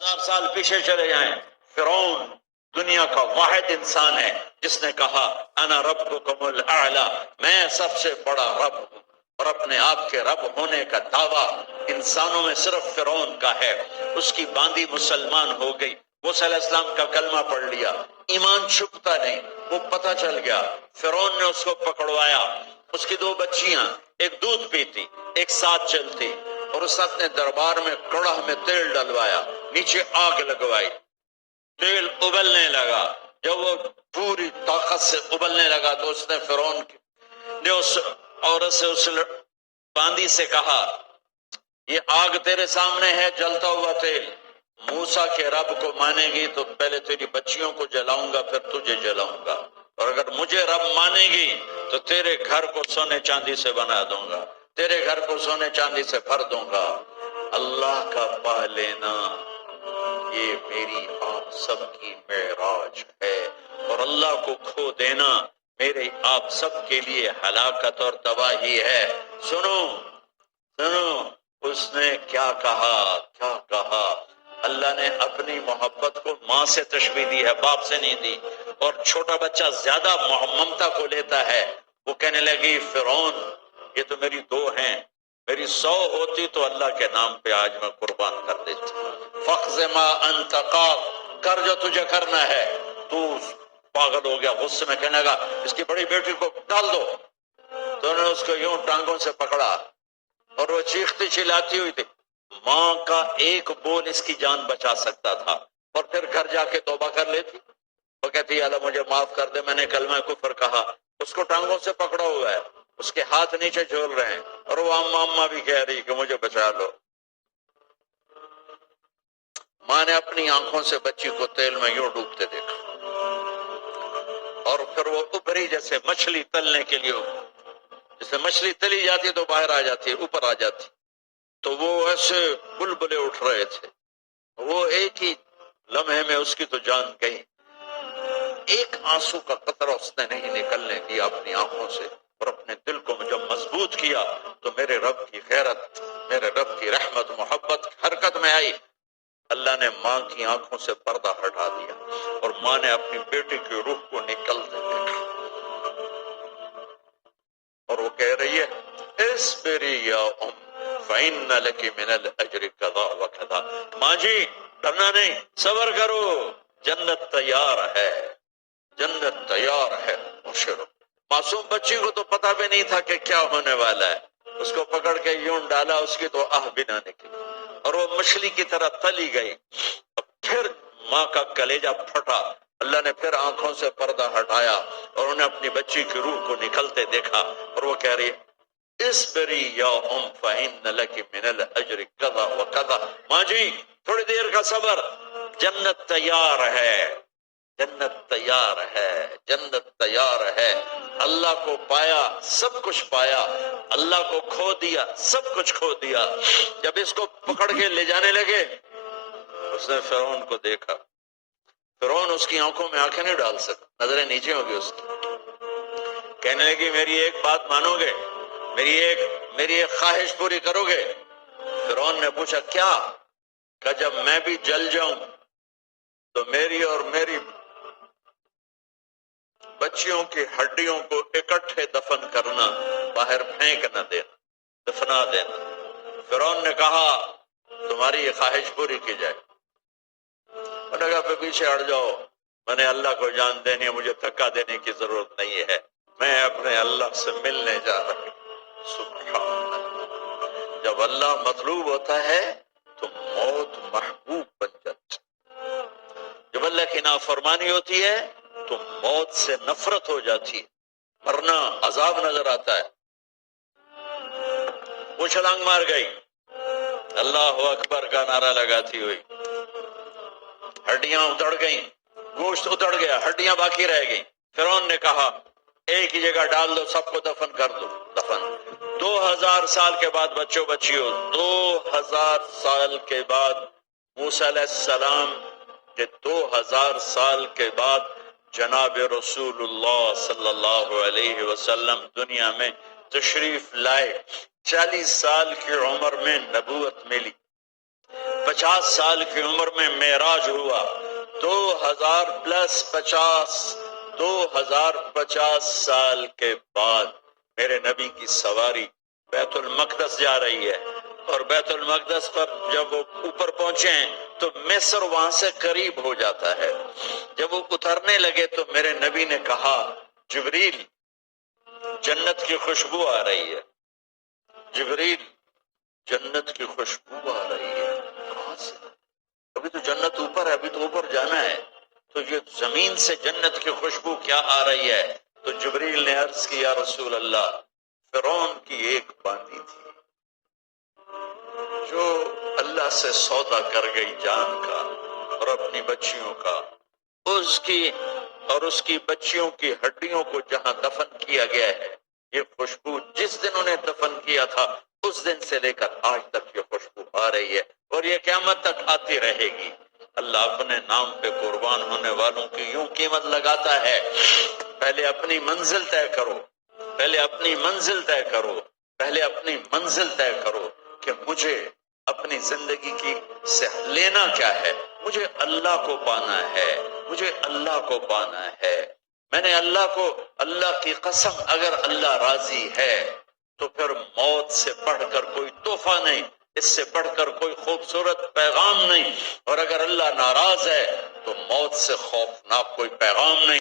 1000 سال پیچھے چلے جائیں، فرعون دنیا کا واحد انسان ہے جس نے کہا انا ربکم الاعلی، میں سب سے بڑا رب ہوں، اور اپنے آپ کے رب ہونے کا دعویٰ انسانوں میں صرف فرعون کا ہے۔ اس کی باندی مسلمان ہو گئی، موسیٰ علیہ السلام کا کلمہ پڑھ لیا، ایمان چھپتا نہیں، وہ پتہ چل گیا، فرعون نے اس کو پکڑوایا۔ اس کی 2 بچیاں، ایک دودھ پیتی ایک ساتھ چلتی، اور اس اپنے دربار میں کڑہ میں تیل ڈلوایا، نیچے آگ لگوائی، تیل ابلنے لگا۔ جب وہ پوری طاقت سے ابلنے لگا تو اس نے فرعون نے اس عورت سے، اس باندی سے کہا یہ آگ تیرے سامنے ہے، جلتا ہوا تیل، موسیٰ کے رب کو مانے گی تو پہلے تیری بچیوں کو جلاؤں گا پھر تجھے جلاؤں گا، اور اگر مجھے رب مانے گی تو تیرے گھر کو سونے چاندی سے بنا دوں گا، تیرے گھر کو سونے چاندی سے بھر دوں گا۔ اللہ کا پا لینا یہ میری آپ سب کی معراج ہے، اور اللہ کو کھو دینا میرے آپ سب کے لیے ہلاکت اور تباہی ہے۔ سنو سنو، اس نے کیا کہا؟ اللہ نے اپنی محبت کو ماں سے تشبیہ دی ہے، باپ سے نہیں دی، اور چھوٹا بچہ زیادہ ممتا کو لیتا ہے۔ وہ کہنے لگی فرعون یہ تو میری 2 ہیں، میری 100 ہوتی تو اللہ کے نام پہ آج میں قربان کر دیتی۔ فَاقْضِ مَا أَنْتَ قَاضٍ، کر جو تجھے کرنا ہے۔ تو پاگل ہو گیا، غصے میں کہنے لگا اس کی بڑی بیٹی کو ڈال دو۔ تو انہوں نے اس کو یوں ٹانگوں سے پکڑا، اور وہ چیختی چلاتی ہوئی تھی۔ ماں کا ایک بول اس کی جان بچا سکتا تھا، اور پھر گھر جا کے توبہ کر لیتی۔ وہ کہتی اللہ مجھے معاف کر دے، میں نے کلمہ کفر کہا۔ اس کو ٹانگوں سے پکڑا ہوا ہے، اس کے ہاتھ نیچے جھول رہے ہیں، اور وہ اماں بھی کہہ رہی کہ مجھے بچا لو۔ ماں نے اپنی آنکھوں سے بچی کو تیل میں یوں ڈوبتے دیکھا، اور پھر وہ ابری جیسے مچھلی تلنے کے لیے، جیسے مچھلی تلی جاتی تو باہر آ جاتی ہے، اوپر آ جاتی، تو وہ ایسے بلبلے اٹھ رہے تھے۔ وہ ایک ہی لمحے میں اس کی تو جان گئی، ایک آنسو کا قطرہ اس نے نہیں نکلنے دیا اپنی آنکھوں سے، اور اپنے دل کو جب مضبوط کیا تو میرے رب کی غیرت، میرے رب کی رحمت محبت حرکت میں آئی۔ اللہ نے ماں کی آنکھوں سے پردہ ہٹا دیا، اور ماں نے اپنی بیٹی کی روح کو نکلتے دیکھا، اور وہ کہہ رہی ہے اصبری یا ام فإن لک من الأجر کذا وکذا، ماں جی ڈرنا نہیں، صبر کرو، جنت تیار ہے، جنت تیار ہے، مبشرو۔ معصوم بچی کو تو پتہ بھی نہیں تھا کہ کیا ہونے والا ہے، اس کو پکڑ کے یوں ڈالا، اس کی تو آہ بھی نہ نکلی، اور وہ مچھلی کی طرح تلی گئی۔ اب پھر ماں کا کلیجہ پھٹا، اللہ نے پھر آنکھوں سے پردہ ہٹایا، اور انہیں اپنی بچی کی روح کو نکلتے دیکھا، اور وہ کہہ رہی اصبری یا ام فإن لک من الأجر کذا وکذا، ماں جی تھوڑی دیر کا صبر، جنت تیار ہے، جنت تیار ہے، جنت تیار ہے۔ اللہ کو پایا سب کچھ پایا، اللہ کو کھو دیا سب کچھ کھو دیا۔ جب اس کو پکڑ کے لے جانے لگے، اس نے فرعون کو دیکھا، فرعون اس کی آنکھوں میں آنکھیں نہیں ڈال سکتا، نظریں نیچے ہوگی اس کی۔ کہنے لگی میری ایک بات مانو گے، میری ایک خواہش پوری کرو گے؟ فرعون نے پوچھا کیا؟ کہ جب میں بھی جل جاؤں تو میری اور میری بچیوں کی ہڈیوں کو اکٹھے دفن کرنا، باہر پھینک نہ دینا، دفنا دینا۔ فرعون نے کہا تمہاری یہ خواہش پوری کی جائے۔ انہوں نے کہا پھر پیچھے ہٹ جاؤ، میں نے اللہ کو جان دینی ہے، مجھے دھکا دینے کی ضرورت نہیں ہے، میں اپنے اللہ سے ملنے جا رہا ہوں۔ سبحان اللہ، جب اللہ مطلوب ہوتا ہے تو موت محبوب بن جاتی، جب اللہ کی نافرمانی ہوتی ہے تو موت سے نفرت ہو جاتی ہے، مرنا عذاب نظر آتا ہے۔ وہ چھلانگ مار گئی، اللہ اکبر کا نعرہ لگاتی ہوئی، ہڈیاں اتڑ گئیں، گوشت اتڑ گیا، ہڈیاں باقی رہ گئیں۔ فرعون نے کہا ایک ہی جگہ ڈال دو، سب کو دفن کر دو، دفن۔ 2000 سال کے بعد بچوں بچیوں، 2000 سال کے بعد موسیٰ علیہ السلام کے 2000 سال کے بعد جناب رسول اللہ صلی اللہ علیہ وسلم دنیا میں تشریف لائے۔ 40 سال کی عمر میں نبوت ملی، 50 سال کی عمر میں معراج ہوا، 2000 پلس 50، 2050 سال کے بعد میرے نبی کی سواری بیت المقدس جا رہی ہے، اور بیت المقدس پر جب وہ اوپر پہنچے ہیں تو مصر وہاں سے قریب ہو جاتا ہے۔ جب وہ اترنے لگے تو میرے نبی نے کہا جبریل جنت کی خوشبو آ رہی ہے، جبریل جنت کی خوشبو آ رہی ہے، کہاں سے؟ ابھی تو جنت اوپر ہے، ابھی تو اوپر جانا ہے، تو یہ زمین سے جنت کی خوشبو کیا آ رہی ہے؟ تو جبریل نے عرض کی یا رسول اللہ، فرعون کی ایک باندی تھی جو اللہ سے سودا کر گئی جان کا اور اپنی بچیوں کا، اس کی اور اس کی بچیوں کی ہڈیوں کو جہاں دفن کیا گیا ہے، یہ خوشبو جس دن انہیں دفن کیا تھا اس دن سے لے کر آج تک یہ خوشبو آ رہی ہے، اور یہ قیامت تک آتی رہے گی۔ اللہ اپنے نام پہ قربان ہونے والوں کی یوں قیمت لگاتا ہے، پہلے اپنی منزل طے کرو، پہلے اپنی منزل طے کرو، پہلے اپنی منزل طے کرو کہ مجھے اپنی زندگی کی سے لینا کیا ہے، مجھے اللہ کو پانا ہے، مجھے اللہ کو پانا ہے۔ میں نے اللہ کی قسم، اگر اللہ راضی ہے تو پھر موت سے بڑھ کر کوئی تحفہ نہیں، اس سے بڑھ کر کوئی خوبصورت پیغام نہیں، اور اگر اللہ ناراض ہے تو موت سے خوفناک کوئی پیغام نہیں۔